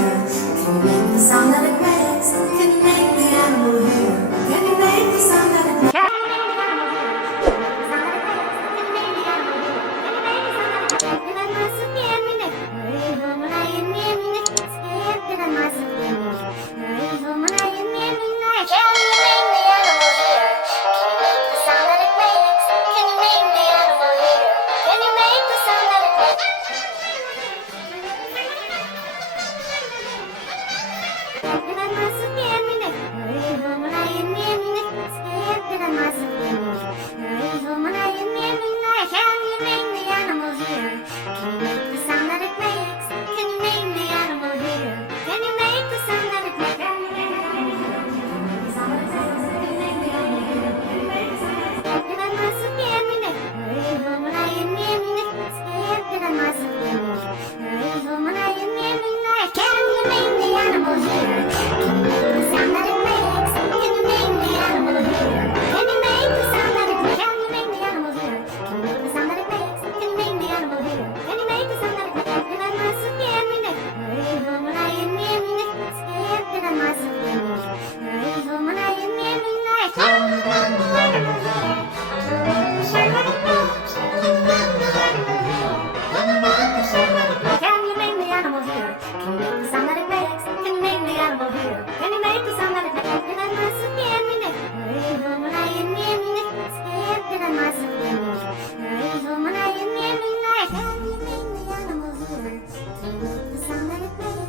hear? Can you make the sound that it makes? Can you make the animal hear? Can you make the sound that it makes? Can you make the sound that it makes?